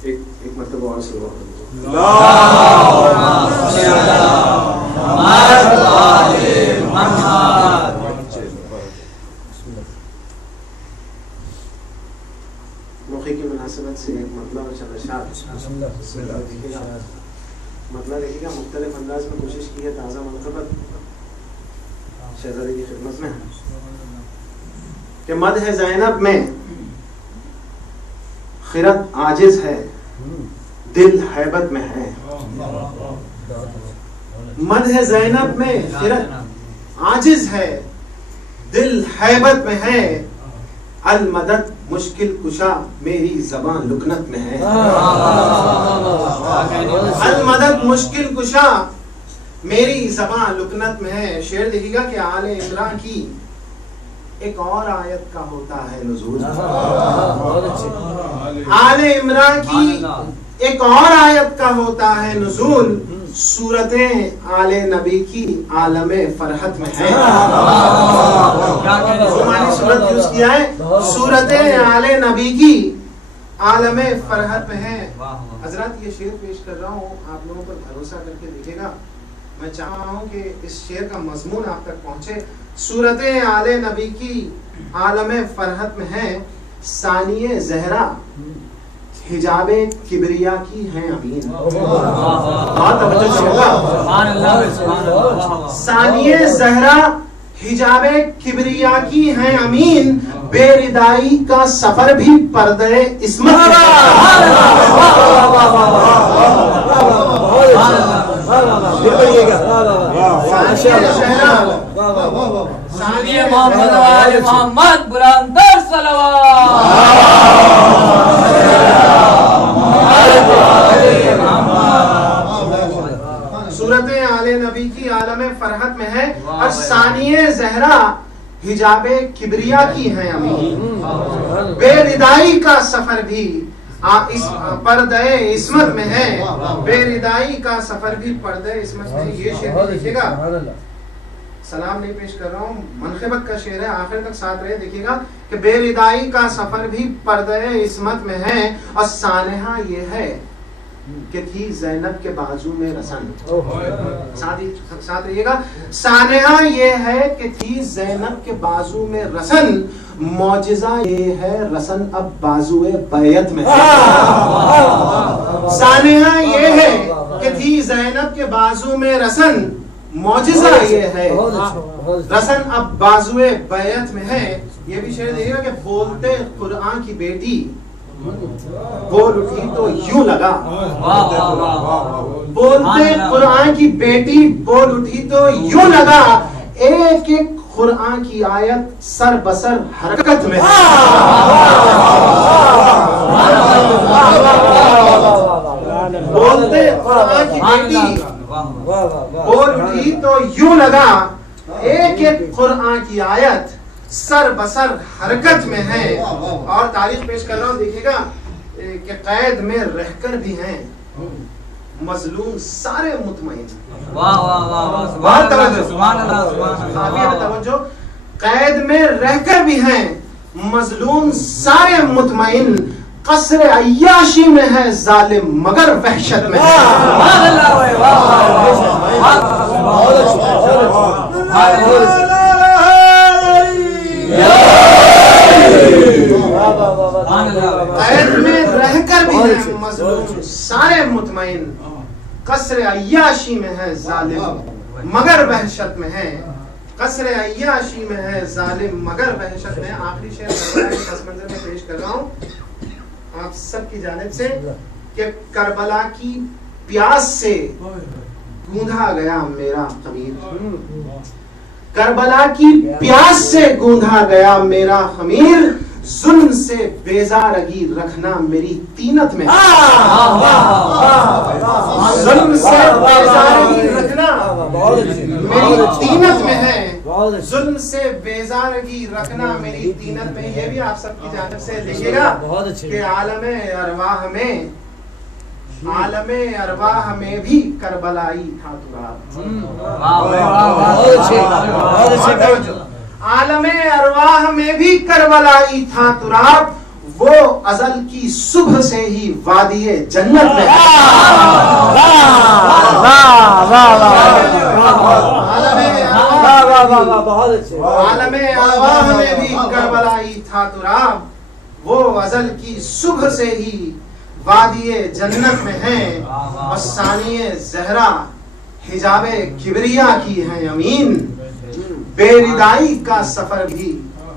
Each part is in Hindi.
एक मतलब और सुनो। मौके की मुनासिबत से एक मतलब देखिएगा मुख्तलिफ अंदाज में कोशिश की है ताज़ा मनक़बत शहज़ादी की खिदमत में कि मदह ज़ैनब में खिरत आजिज है, दिल हैबत में है। मदह ज़ैनब में खिरत आजिज है, दिल हैबत में है। अल मदद मुश्किल कुशा मेरी ज़बान लुकनत में है। अल मदद मुश्किल कुशा मेरी ज़बान लुकनत में है। शेर देखिएगा कि आले इमरान की एक और आयत का होता है नुज़ूल। आले इमरान की एक और आयत का होता है नुज़ूल। सूरतें आले नबी की आलमे फरहत में है। सूरत यूज किया है, सूरतें आले नबी की आलमे फरहत में है। हजरत ये शेर पेश कर रहा हूँ, आप लोगों पर भरोसा करके देखिएगा। मैं चाह रहा हूँ कि इस शेर का मजमून आप तक पहुँचे। सूरतें आले नबी की आलमे फरहत में है। सानिए ज़हरा हिजाबे किबरिया की हैं अमीन। सानिए ज़हरा हिजाबे किबरिया की हैं अमीन। बेरिदाई का सफर भी पर्दे इस्मत में। सानिए मोहम्मद वाले मोहम्मद बुलंदर सलवात। सूरतें आले नबी की आलम फरहत में है और सानिए ज़हरा हिजाबे किबरिया की हैं अमीन। बेरिदाई का सफर भी इस पर्दे इस्मत में है। बेरिदाई का सफर भी पर्दे इस्मत में है। ये शेर देखिएगा, सलाम नहीं पेश कर रहा हूँ, मनक़बत का शेर है, आखिर तक साथ रहे देखिएगा कि बेरिदाई का सफर भी पर्दे इस्मत में है। और सानेहा ये है कि थी ज़ैनब के बाजू में रसन। साथ रहिएगा। सानेहा ये है कि थी ज़ैनब के बाजू में रसन। मौजिज़ा ये है रसन अब बाजुए बैयत में। सानेहा ये है कि थी ज़ैनब के बाजू में रसन। मौजिज़ा ये है रसन अब बाजुए बैयत में है। ये भी शेर देखिएगा कि बोलते कुरान की बेटी बोल उठी तो यूं लगा। बोलते कुरान की बेटी बोल उठी तो यूं लगा। एक एक कुरान की आयत सर बसर हरकत में है। बोलते कुरान की बेटी बोल उठी तो यूं लगा। एक एक कुरान की आयत सर बसर हरकत में है। और तारीख पेश कर रहा हूँ देखिएगा कि कैद में रहकर भी हैं मजलूम सारे मुतमईन। तवज्जो। कैद में रहकर भी हैं मजलूम सारे मुतमईन। कसरे अय्याशी में है जालिम मगर वहशत में है। कैद में रहकर भी है मजलूम सारे मुतमईन। कसरे अय्याशी में है जालिम मगर वहशत में है। कसरे अय्याशी में है जालिम मगर वहशत में। आखिरी शेर पस मंजर में पेश कर रहा हूँ आप सब की जानिब से कि करबला की प्यास से गूंधा गया मेरा खमीर। करबला की प्यास से गूंधा गया मेरा खमीर। जुल्म से बेजारगी रखना मेरी तीनत में। जुल्म से बेजारगी रखना मेरी तीनत में है। जुल्म से बेजारगी रखना मेरी तीनत में। ये भी आप सबकी जानिब से देखिएगा कि आलमे अरवाह में भी करबलाई था तुराब। आलमे अरवाह में भी करबलाई था तुराब। वो अजल की सुबह से ही वादिये जन्नत में है। बहुत अच्छे। आलमे अरवाह में भी करबलाई था तुराब, वो अजल की सुबह से ही वादिये जन्नत में है। और सानिये जहरा हिजाबे किबरिया की है अमीन, बेरिदाई का सफर भी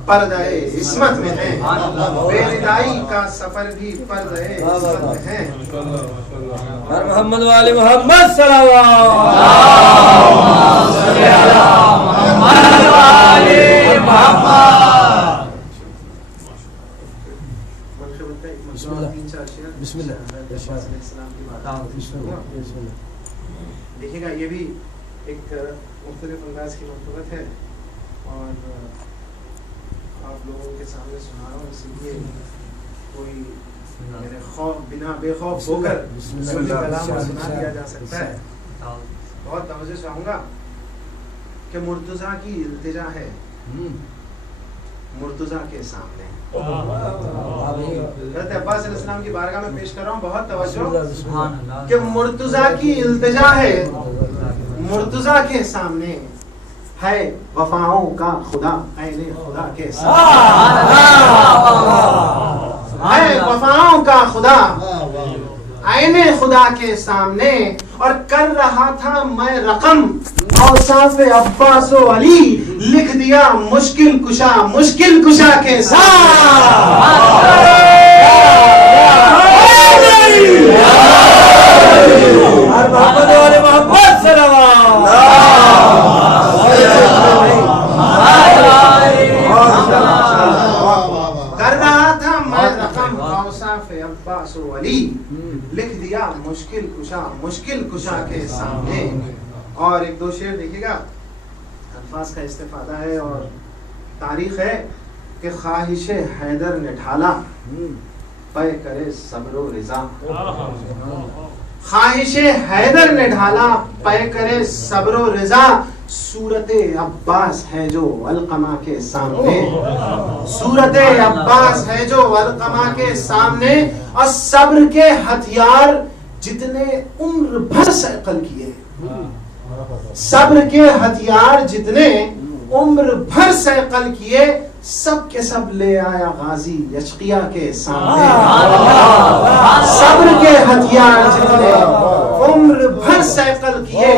पर्दे इस्मत में है। बेरिदाई का सफर भी पर्दे इस्मत में है। हर मोहम्मद वाले मोहम्मद सल्लल्लाहु अलैहि वसल्लम। देखिएगा ये भी एक मुख्तलिफ अंदाज की मकतूबत है और आप लोगों के सामने सुना रहा हूँ, इसलिए कोई मेरे खौफ बिना बेखौफ होकर कलाम सुना दिया जा सकता है। बहुत तवज्जो चाहूँगा कि मुर्तज़ा की इल्तिजा है मुर्तज़ा के सामने। हज़रत अब्बास अलैहिस्सलाम की बारगाह में पेश कर रहा हूँ, बहुत तवज्जो कि मुर्तज़ा की इल्तिजा है मुर्तज़ा के सामने, है वफाओं का खुदा ऐने खुदा के सामने, है वफाओं का खुदा ऐने खुदा के सामने। और कर रहा था मैं रकम औसाफ अब्बास व अली, लिख दिया मुश्किल कुशा के साथ। कर रहा था मैं रकम औसाफ अब्बास व अली, लिख दिया मुश्किल कुशा के सामने। और एक दो शेर देखिएगा, अल्फाज का इस्तेफादा है और तारीख है कि ख्वाहिश हैदर ने ढाला पे करे सब्रो रिजा, ख्वाहिश हैदर ने ढाला पे करे सब्रो रिजा। सूरते अब्बास है जो अलकमा के सामने, सूरते अब्बास है जो अलकमा के सामने। और सब्र के हथियार जितने उम्र भर सैकल किए, सब्र के हथियार जितने उम्र भर सैकल किए, सब के सब ले आया गाजी यशकिया के सामने। सब्र के हथियार जितने उम्र भर सैकल किए,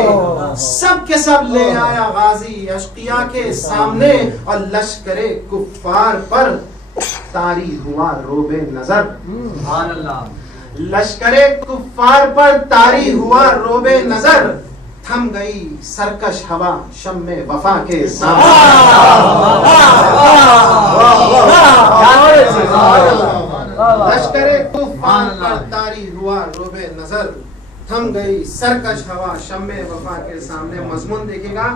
सब के सब ले आया गाजी यशकिया के सामने। और लश्करे कुफ्फार पर तारी हुआ रोबे नजर, लश्करे कुफ्फार पर तारी हुआ रोबे नजर। थम गई सरकश हवा शम्मे वफा के सामने। लश्करे कुफ्फार पर तारी हुआ रोबे नजर, थम गई सरकश हवा शम्मे वफा के सामने। मजमून देखिएगा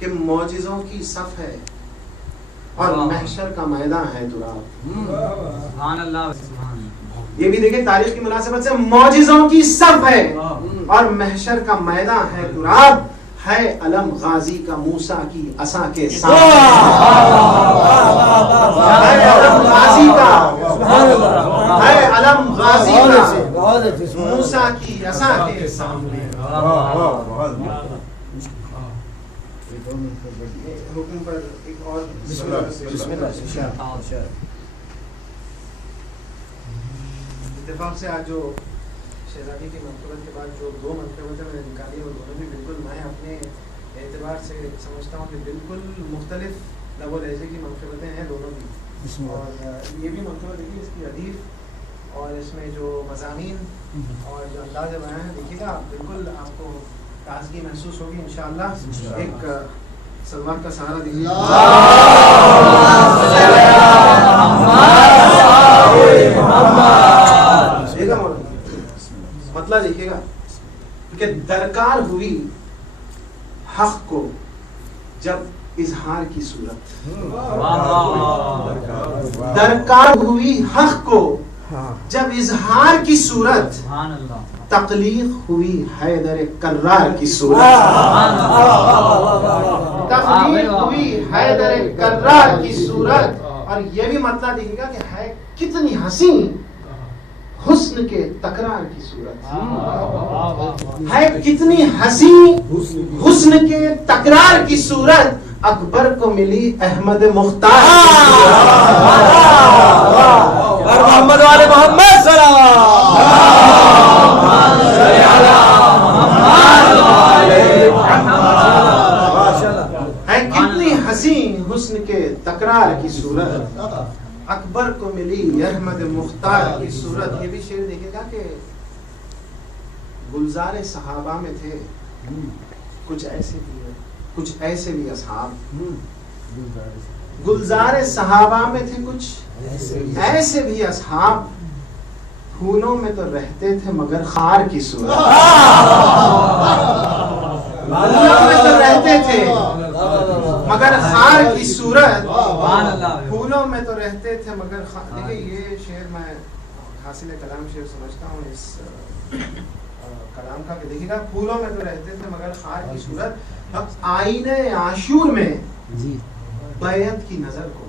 कि मौजिज़ों की सफ है और महशर का मैदान है तुराब। ये भी देखें तारीख की मुनासिबत से, मौजिज़ों की सफ है और महशर का मैदान है तुराब। है अलम गाजी का मूसा की असा के सामने, है अलम गाजी का, है अलम गाजी का मूसा की असा के सामने। हुक्म पर एक और इत्तेफाक से आज जो शहजादी की मकतूबत के बाद जो दो मकतूबतें मैंने निकाली, वो दोनों भी बिल्कुल मैं अपने एतबार से समझता हूँ कि बिल्कुल मुख्तलिफ लबो लहजे की मकतूबतें हैं दोनों भी। और ये भी मकतूबत देखिए, इसकी अदीफ और इसमें जो मज़ामीन और जो अंदाज़ बयान है, देखिएगा बिल्कुल आपको ताज़गी महसूस होगी इंशाअल्लाह। एक सलवार का सहारा दीजिए। मतलब देखिएगा कि दरकार हुई हक को जब इजहार की सूरत, दरकार हुई हक को जब इजहार की सूरत, तकलीफ हुई हैदर कर्रार की सूरत, तकलीफ हुई हैदर कर्रार की सूरत। और ये भी मतलब देखिएगा कि है कितनी हसी हुस्न के तकरार की सूरत है, कितनी हसी हुस्न के तकरार की सूरत अकबर को मिली अहमद मुख्तार। और मोहम्मद वाले मोहम्मद है, कितनी हसी हुस्न के तकरार की सूरत अकबर को मिली अहमद मुख्तार की सूरत। ये भी शेर देखेगा कि गुलजारे सहाबा में थे कुछ ऐसे भी असहाब, गुलजारे सहाबा में थे कुछ ऐसे भी असहाब, फूलों में तो रहते थे मगर खार की सूरत। फूलों में तो रहते थे मगर खार की सूरत, फूलों में तो रहते थे मगर देखिए ये शेर मैं हासिल कलाम शेर समझता हूँ इस कलाम का। देखिएगा, फूलों में तो रहते थे मगर खार की सूरत, अब आईने आशूर में बैयत की नजर को,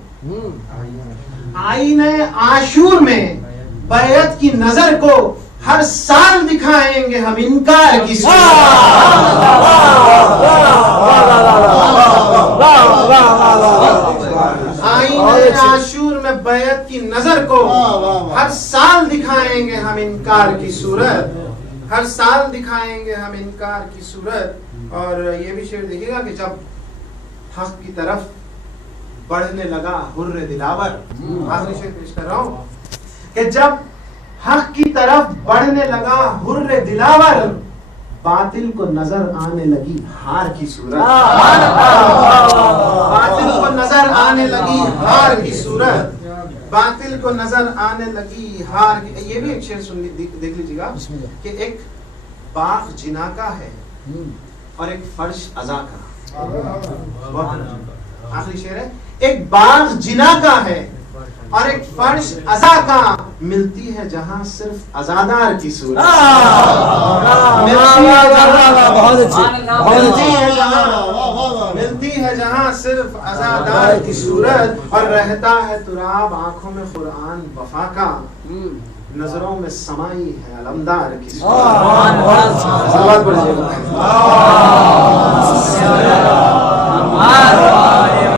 आईने आशूर में बैयत की नजर को हर साल दिखाएंगे हम इनकार की सूरत। आईने आशूर में बैयत की नजर को हर साल दिखाएंगे हम इनकार की सूरत, हर साल दिखाएंगे हम इनकार की सूरत। और ये भी शेर देखिएगा कि जब हक की तरफ बढ़ने लगा हुर्रे दिलावर, आखिरी शेर पेश कर रहा हूं कि जब हक की तरफ बढ़ने लगा हुर्रे दिलावर, बातिल को नजर आने लगी हार की सूरत। बातिल को नजर आने लगी हार की सूरत, बातिल को नजर आने लगी हार की। ये भी एक शेर सुन देख लीजिएगा कि एक बाग जिना का है और एक फर्श अजा का। आखिरी शेर है, एक बाग जिना का है और एक फर्श अजा का, मिलती है जहां सिर्फ अजादार की सूरत। मिलती है जहां सिर्फ अजादार की सूरत, और रहता है तुराब आंखों में कुरान वफा का, नजरों में समाई है अलमदार की सूरत।